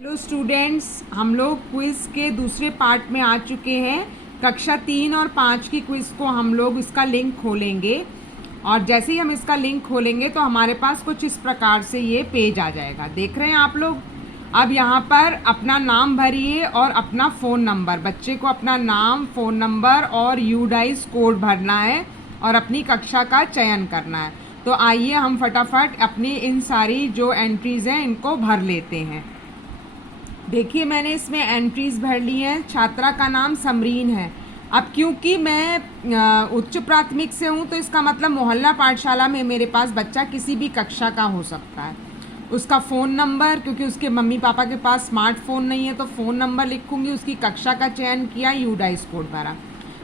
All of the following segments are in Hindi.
हेलो स्टूडेंट्स, हम लोग क्विज़ के दूसरे पार्ट में आ चुके हैं। कक्षा 3 और 5 की क्विज़ को हम लोग इसका लिंक खोलेंगे और जैसे ही हम इसका लिंक खोलेंगे तो हमारे पास कुछ इस प्रकार से ये पेज आ जाएगा। देख रहे हैं आप लोग। अब यहाँ पर अपना नाम भरिए और अपना फ़ोन नंबर, बच्चे को अपना नाम, फ़ोन नंबर और यूडाइस कोड भरना है और अपनी कक्षा का चयन करना है। तो आइए हम फटाफट अपनी इन सारी जो एंट्रीज़ हैं इनको भर लेते हैं। देखिए, मैंने इसमें एंट्रीज भर ली हैं। छात्रा का नाम समरीन है। अब क्योंकि मैं उच्च प्राथमिक से हूँ तो इसका मतलब मोहल्ला पाठशाला में मेरे पास बच्चा किसी भी कक्षा का हो सकता है। उसका फ़ोन नंबर, क्योंकि उसके मम्मी पापा के पास स्मार्टफोन नहीं है तो फ़ोन नंबर लिखूँगी। उसकी कक्षा का चयन किया, यूडाइस कोड भरा।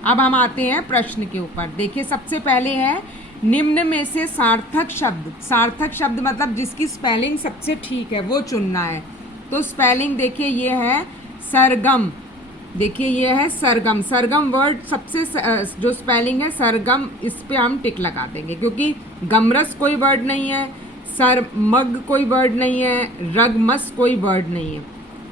अब हम आते हैं प्रश्न के ऊपर। देखिए, सबसे पहले है निम्न में से सार्थक शब्द। सार्थक शब्द मतलब जिसकी स्पेलिंग सबसे ठीक है वो चुनना है। तो स्पेलिंग देखिए, ये है सरगम। देखिए, ये है सरगम। सरगम वर्ड सबसे जो स्पेलिंग है सरगम, इस पे हम टिक लगा देंगे क्योंकि गमरस कोई वर्ड नहीं है, सरमग कोई वर्ड नहीं है, रगमस कोई वर्ड नहीं है।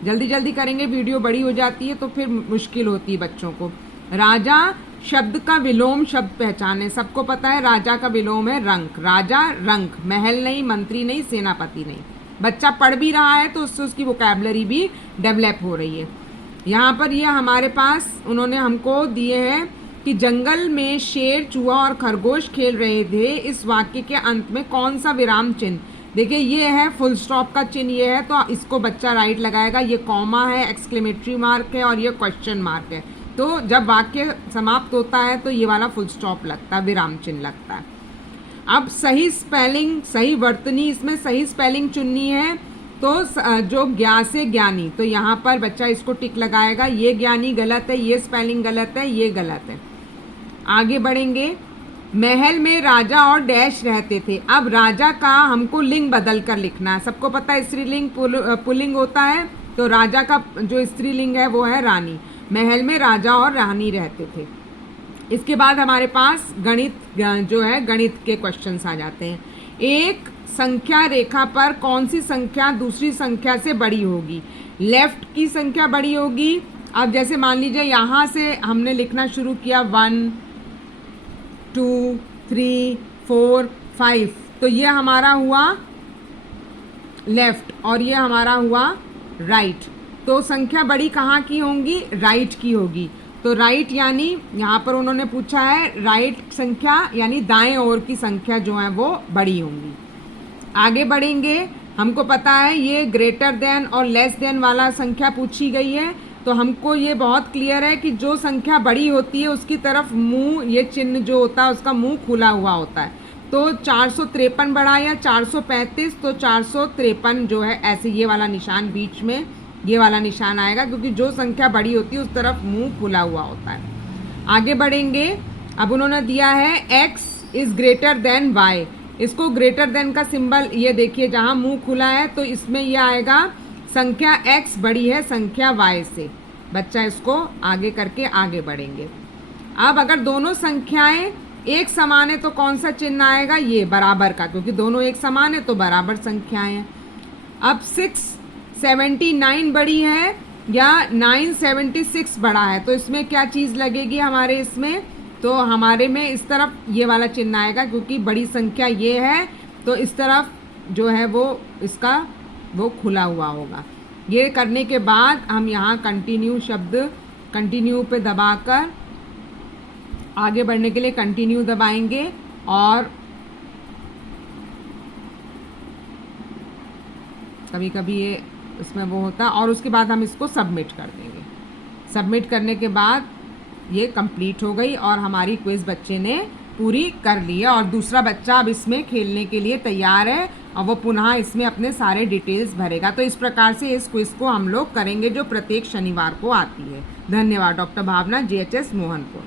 जल्दी जल्दी करेंगे, वीडियो बड़ी हो जाती है तो फिर मुश्किल होती है बच्चों को। राजा शब्द का विलोम शब्द पहचाने। सबको पता है राजा का विलोम है रंक। राजा रंक, महल नहीं, मंत्री नहीं, सेनापति नहीं। बच्चा पढ़ भी रहा है तो उससे उसकी वोकैबलरी भी डेवलप हो रही है। यहाँ पर ये हमारे पास उन्होंने हमको दिए हैं कि जंगल में शेर, चूहा और खरगोश खेल रहे थे। इस वाक्य के अंत में कौन सा विराम चिन्ह। देखिए, ये है फुल स्टॉप का चिन्ह, ये है तो इसको बच्चा राइट लगाएगा। ये कॉमा है, एक्सक्लेमेटरी मार्क है और ये क्वेश्चन मार्क है। तो जब वाक्य समाप्त होता है तो ये वाला फुल स्टॉप लगता है, विराम चिन्ह लगता है। अब सही स्पेलिंग, सही वर्तनी, इसमें सही स्पेलिंग चुननी है। तो जो ज्ञा से ज्ञानी, तो यहाँ पर बच्चा इसको टिक लगाएगा। ये ज्ञानी गलत है, ये स्पेलिंग गलत है, ये गलत है। आगे बढ़ेंगे। महल में राजा और डैश रहते थे। अब राजा का हमको लिंग बदल कर लिखना है। सबको पता है स्त्रीलिंग पुल्लिंग होता है, तो राजा का जो स्त्रीलिंग है वो है रानी। महल में राजा और रानी रहते थे। इसके बाद हमारे पास गणित जो है, गणित के क्वेश्चंस आ जाते हैं। एक संख्या रेखा पर कौन सी संख्या दूसरी संख्या से बड़ी होगी। लेफ्ट की संख्या बड़ी होगी। अब जैसे मान लीजिए यहाँ से हमने लिखना शुरू किया 1 2 3 4 5, तो ये हमारा हुआ लेफ्ट और ये हमारा हुआ राइट। तो संख्या बड़ी कहाँ की होंगी, राइट की होगी। तो राइट यानी यहाँ पर उन्होंने पूछा है राइट संख्या यानी दाएं ओर की संख्या जो है वो बड़ी होंगी। आगे बढ़ेंगे। हमको पता है ये ग्रेटर देन और लेस देन वाला संख्या पूछी गई है, तो हमको ये बहुत क्लियर है कि जो संख्या बड़ी होती है उसकी तरफ मुंह, ये चिन्ह जो होता है उसका मुंह खुला हुआ होता है। तो 453 बड़ा या 435, तो 453 जो है ऐसे ये वाला निशान बीच में, ये वाला निशान आएगा क्योंकि जो संख्या बड़ी होती है उस तरफ मुंह खुला हुआ होता है। आगे बढ़ेंगे। अब उन्होंने दिया है x is greater than y। इसको ग्रेटर देन का सिंबल ये देखिए, जहां मुंह खुला है तो इसमें ये आएगा संख्या x बड़ी है संख्या y से। बच्चा इसको आगे करके आगे बढ़ेंगे। अब अगर दोनों संख्याएं एक समान है तो कौन सा चिन्ह आएगा, ये बराबर का, क्योंकि दोनों एक समान है तो बराबर संख्याएं हैं। अब 679 बड़ी है या 976 बड़ा है, तो इसमें क्या चीज़ लगेगी हमारे इसमें, तो हमारे में इस तरफ ये वाला चिन्ह आएगा क्योंकि बड़ी संख्या ये है तो इस तरफ जो है वो इसका वो खुला हुआ होगा। ये करने के बाद हम यहाँ कंटिन्यू शब्द, कंटिन्यू पे दबाकर आगे बढ़ने के लिए कंटिन्यू दबाएंगे और कभी कभी ये इसमें वो होता है और उसके बाद हम इसको सबमिट कर देंगे। सबमिट करने के बाद ये कंप्लीट हो गई और हमारी क्विज़ बच्चे ने पूरी कर ली है और दूसरा बच्चा अब इसमें खेलने के लिए तैयार है और वो पुनः इसमें अपने सारे डिटेल्स भरेगा। तो इस प्रकार से इस क्विज़ को हम लोग करेंगे जो प्रत्येक शनिवार को आती है। धन्यवाद। डॉक्टर भावना, JHS मोहनपुर।